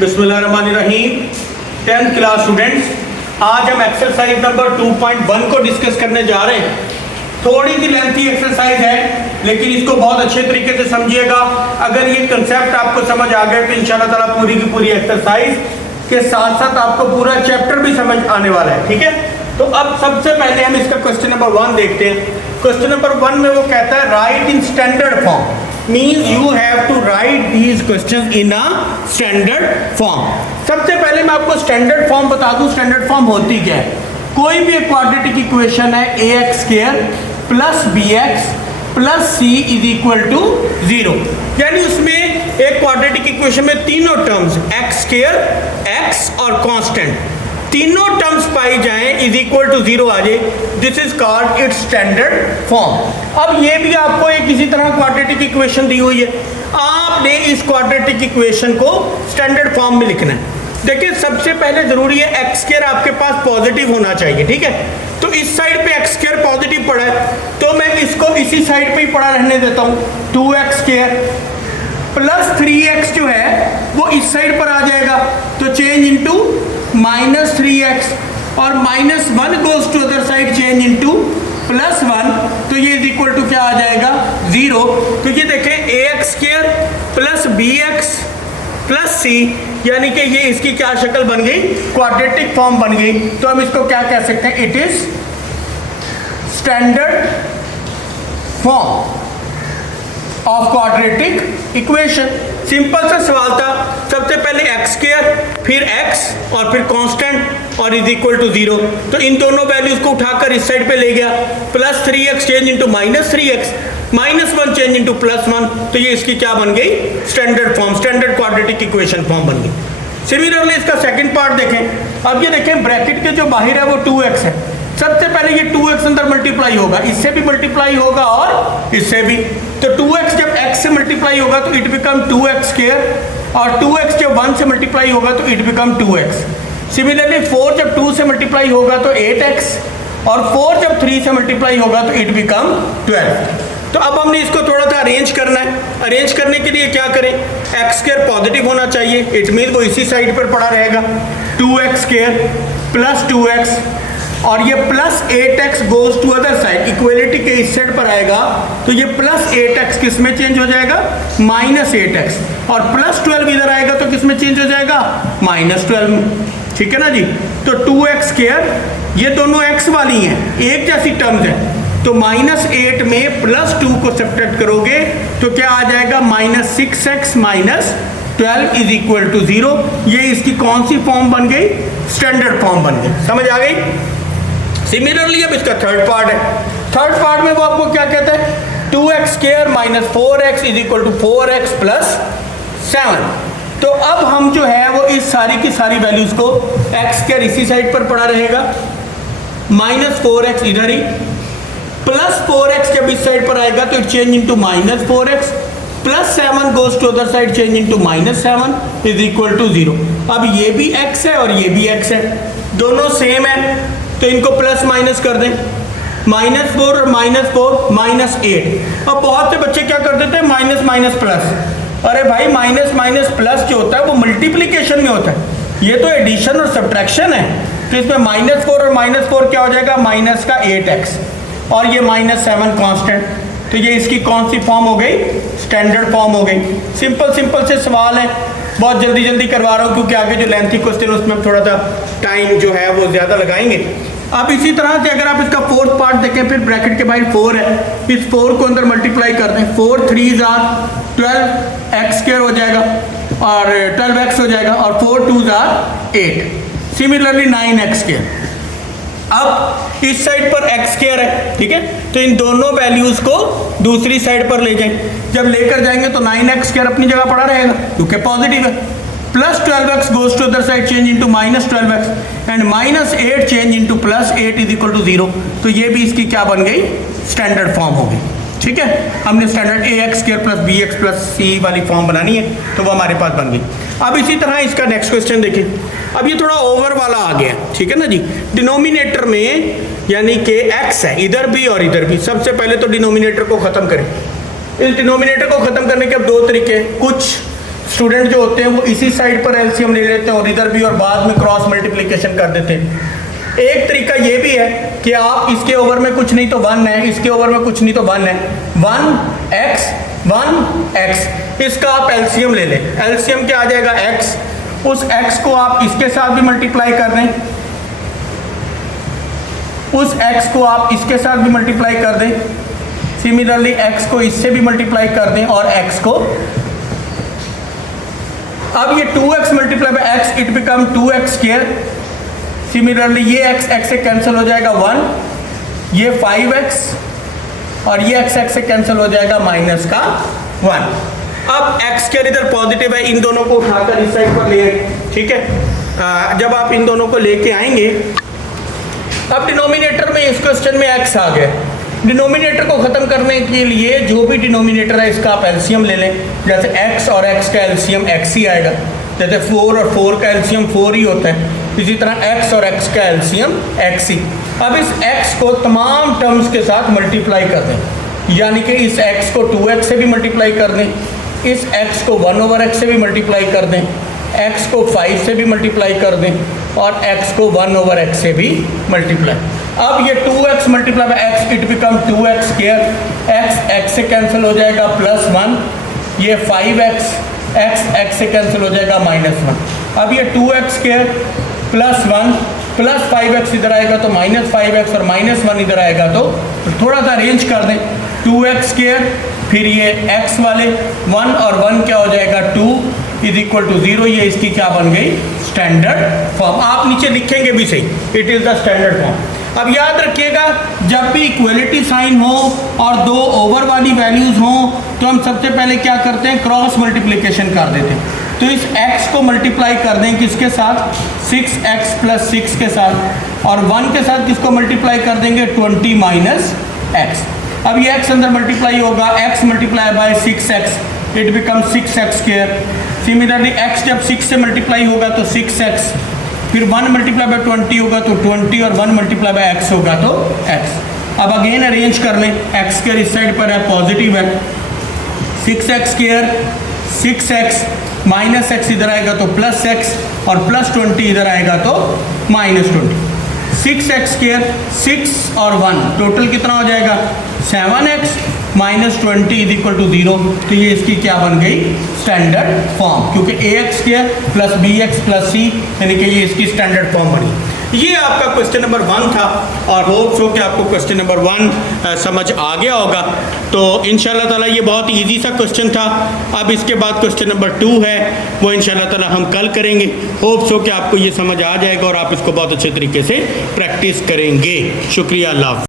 बिस्मिल्लाहिर्रहमानिर्रहीम। 10th class students, आज हम एक्सरसाइज नंबर 2.1 को डिस्कस करने जा रहे हैं। थोड़ी सी लेंथी एक्सरसाइज है, लेकिन इसको बहुत अच्छे तरीके से समझिएगा। अगर ये कंसेप्ट आपको समझ आ गया तो इंशाल्लाह ताला पूरी की पूरी एक्सरसाइज के साथ साथ आपको पूरा चैप्टर भी समझ आने वाला है। ठीक है, तो अब सबसे पहले हम इसका क्वेश्चन नंबर 1 देखते हैं। क्वेश्चन नंबर 1 में वो कहता है write in standard form, means you have to write these question in a standard form. सबसे पहले मैं आपको स्टैंडर्ड फॉर्म बता दूं, स्टैंडर्ड फॉर्म होती क्या है। कोई भी क्वाड्रेटिक इक्वेशन है ax square plus bx plus c is equal to 0, यानी उसमें एक क्वाड्रेटिक इक्वेशन में तीनों टर्म्स x स्क्वायर, x और कांस्टेंट तीनों टर्म्स पाई जाएं इज इक्वल टू 0 आ जाए, this is called its standard form. अब ये भी आपको एक इसी तरह क्वाड्रेटिक इक्वेशन दी हुई है, आपने इस क्वाड्रेटिक इक्वेशन को स्टैंडर्ड फॉर्म में लिखना है। देखिए, सबसे पहले जरूरी है एक्स स्क्वायर आपके पास पॉजिटिव होना चाहिए। ठीक है, तो इस साइड पे एक्स स्क्वायर पॉजिटिव पड़ा है, तो मैं इसको इसी साइड पे ही पड़ा रहने देता हूँ। 2x स्क्वायर प्लस 3x जो है वो इस साइड पर आ जाएगा, तो चेंज इनटू -3x, और -1 goes to other side, change into +1, तो ये इज इक्वल टू क्या आ जाएगा 0। तो ये देखें ax square plus bx plus c, यानी कि ये इसकी क्या शक्ल बन गई, क्वाड्रेटिक फॉर्म बन गई। तो हम इसको क्या कह सकते हैं, it is standard form of quadratic equation. Simple सा सवाल था, सबसे पहले एक्स स्क्वायर फिर x और फिर कांस्टेंट और इज इक्वल टू 0, तो इन दोनों वैल्यूज को उठाकर इस साइड पे ले गया। Plus 3x change into -3x, -1 change into +1, तो ये इसकी क्या बन गई, standard form, standard quadratic equation form बन गई। सिमिलरली इसका सेकंड पार्ट देखें। अब ये देखें, ब्रैकेट के जो बाहर है वो 2x है। सबसे पहले ये 2x अंदर मल्टीप्लाई होगा, इससे भी मल्टीप्लाई होगा और इससे भी, तो 2x जब x से मल्टीप्लाई होगा तो इट बिकम 2x स्क्वायर, और 2x जब 1 से मल्टीप्लाई होगा तो इट बिकम 2x। सिमिलरली 4 जब 2 से मल्टीप्लाई होगा तो 8x, और 4 जब 3 से मल्टीप्लाई होगा तो इट बिकम 12। तो अब हमने इसको थोड़ा सा अरेंज करना है। अरेंज करने के लिए क्या करें, एक्स स्क्वायर पॉजिटिव होना चाहिए, इट मीन वो इसी साइड पर पड़ा रहेगा। 2x स्क्वायर प्लस 2x, और ये plus 8x goes to other side, equality के इस साइड पर आएगा, तो ये प्लस 8x किस में चेंज हो जाएगा, -8x, और प्लस 12 इधर आएगा तो किस में चेंज हो जाएगा, -12 में। ठीक है ना जी, तो 2x स्क्वायर, ये दोनों x वाली हैं, एक जैसी टर्म्स हैं, तो -8 में +2 को सब्ट्रैक्ट करोगे तो क्या आ जाएगा, -6x -12 इज इक्वल टू 0। ये इसकी कौन सी फॉर्म बन गई, स्टैंडर्ड फॉर्म बन गई। समझ आ गई। सिमिलरली अब इसका थर्ड पार्ट है। थर्ड पार्ट में वो आपको क्या कहता है, 2x square -4x is equal to 4x plus 7। तो अब हम जो है वो इस सारी की सारी वैल्यूज को, x स्क्वायर इसी साइड पर पड़ा रहेगा, -4x इधर ही, प्लस 4x जब इस साइड पर आएगा तो it change into -4x, plus 7 goes to other side, change into -7 is equal to 0। अब ये भी x है और ये भी x है, दोनों सेम है, तो इनको प्लस माइनस कर दें, -4 और -4 -8। अब बहुत से बच्चे क्या कर देते हैं, माइनस माइनस प्लस। अरे भाई, माइनस माइनस प्लस जो होता है वो मल्टीप्लिकेशन में होता है, ये तो एडिशन और सब्ट्रैक्शन है। तो इसमें -4 और -4 क्या हो जाएगा, माइनस का 8x, और ये -7 कांस्टेंट, तो ये इसकी कौन सी फॉर्म हो गई, स्टैंडर्ड फॉर्म हो गई। सिंपल से सवाल है, बहुत जल्दी करवा रहा हूँ क्योंकि आगे जो लेंथी क्वेश्चन है उसमें थोड़ा सा टाइम जो है वो ज़्यादा लगाएंगे। अब इसी तरह से अगर आप इसका फोर्थ पार्ट देखें, फिर ब्रैकेट के बाहर 4 है, इस 4 को अंदर मल्टीप्लाई कर दें, 4 3 12x स्क्वायर हो जाएगा, और 12x हो जाएगा, और 4 2 8, सिमिलरली 9x स्क्वायर। अब इस साइड पर x स्क्वायर है, ठीक है, तो इन दोनों वैल्यूज को दूसरी साइड पर ले जाएं। जब लेकर जाएंगे तो 9x स्क्वायर अपनी जगह पड़ा रहेगा क्योंकि पॉजिटिव है, plus 12x goes to other side, change into -12x, and -8 change into +8 is equal to 0। तो ये भी इसकी क्या बन गई, स्टैंडर्ड फॉर्म हो गई। ठीक है, हमने standard ax square plus bx plus c वाली फॉर्म बनानी है, तो वो हमारे पास बन गई। अब इसी तरह इसका नेक्स्ट क्वेश्चन देखिए। अब ये थोड़ा ओवर वाला आ गया, ठीक है ना जी। डिनोमिनेटर में यानी कि x है, इधर भी और इधर भी। सबसे पहले तो डिनोमिनेटर को खत्म करें। इस डिनोमिनेटर को खत्म करने के अब दो तरीके, कुछ स्टूडेंट जो होते हैं वो इसी साइड पर एलसीएम ले लेते हैं और इधर भी, और बाद में क्रॉस मल्टीप्लिकेशन कर देते हैं। एक तरीका ये भी है कि आप इसके ओवर में कुछ नहीं तो 1 है, इसके ओवर में कुछ नहीं तो 1 है, 1x इसका आप एलसीएम ले लें। एलसीएम क्या आ जाएगा x, उस x को आप इसके साथ भी मल्टीप्लाई कर दें, उस x को आप इसके साथ भी मल्टीप्लाई कर दें, सिमिलरली x को इससे भी मल्टीप्लाई कर दें और x को, अब ये 2x multiply by x it become 2x square. Similarly ये x से कैंसिल हो जाएगा 1, ये 5x और ये x से कैंसिल हो जाएगा माइनस का 1। अब x स्क्वायर इधर पॉजिटिव है, इन दोनों को उठाकर इस साइड पर ले, ठीक है। जब आप इन दोनों को लेके आएंगे, अब डिनोमिनेटर में इस क्वेश्चन में x आ गया। डिनोमिनेटर को खत्म करने के लिए जो भी डिनोमिनेटर है इसका आप एलसीएम ले लें। जैसे x और x का एलसीएम x ही आएगा, जैसे 4 और 4 का एलसीएम 4 ही होता है, इसी तरह x और x का एलसीएम x ही। अब इस x को तमाम टर्म्स के साथ मल्टीप्लाई कर दें, यानी कि इस x को 2x से भी मल्टीप्लाई कर दें, इस x को 1/x से भी मल्टीप्लाई कर दें, x को 5 से भी मल्टीप्लाई कर दें और x को 1/x से भी मल्टीप्लाई। अब ये 2x multiply by x it become 2x square, x से कैंसिल हो जाएगा +1, ये 5x x से कैंसिल हो जाएगा -1। अब ये 2x स्क्वायर +1 प्लस 5x इधर आएगा तो -5x और -1 इधर आएगा तो थोड़ा सा अरेंज कर दें, 2x स्क्वायर, फिर ये x वाले 1 और 1 क्या हो जाएगा 2 = 0, ये इसकी क्या बन गई स्टैंडर्ड फॉर्म। आप नीचे लिखेंगे भी सही, it is the standard form. अब याद रखिएगा, जब भी इक्वलिटी साइन हो और दो ओवर वाली वैल्यूज हो तो हम सबसे पहले क्या करते हैं, क्रॉस मल्टीप्लिकेशन कर देते हैं। तो इस x को मल्टीप्लाई कर दें किसके साथ, 6x + 6 के साथ, और 1 के साथ किसको मल्टीप्लाई कर देंगे, 20 - x। अब ये x अंदर मल्टीप्लाई होगा, x multiply by 6x it become 6x square. Similarly x जब 6 से मल्टीप्लाई होगा तो 6x, फिर 1 मल्टीप्लाई बाय 20 होगा तो 20 और 1 मल्टीप्लाई बाय x होगा तो x। अब अगेन अरेंज कर लें, x स्क्वायर इस साइड पर है, पॉजिटिव है, 6x स्क्वायर 6x -x इधर आएगा तो +x और +20 इधर आएगा तो -20। 6x स्क्वायर 6 और 1 टोटल कितना हो जाएगा 7x -20 = 0। तो ये इसकी क्या बन गई स्टैंडर्ड फॉर्म, क्योंकि ax स्क्वायर + bx + c यानी कि ये इसकी स्टैंडर्ड फॉर्म बनी। ये आपका क्वेश्चन नंबर 1 था और होप्स हो कि आपको क्वेश्चन नंबर 1 समझ आ गया होगा। तो इंशाल्लाह ताला ये बहुत इजी सा क्वेश्चन था। अब इसके बाद क्वेश्चन नंबर 2 है, वो इंशाल्लाह ताला हम कल करेंगे। होप्स हो कि आपको ये समझ आ जाएगा और आप इसको बहुत अच्छे तरीके से प्रैक्टिस करेंगे। शुक्रिया, अल्लाह।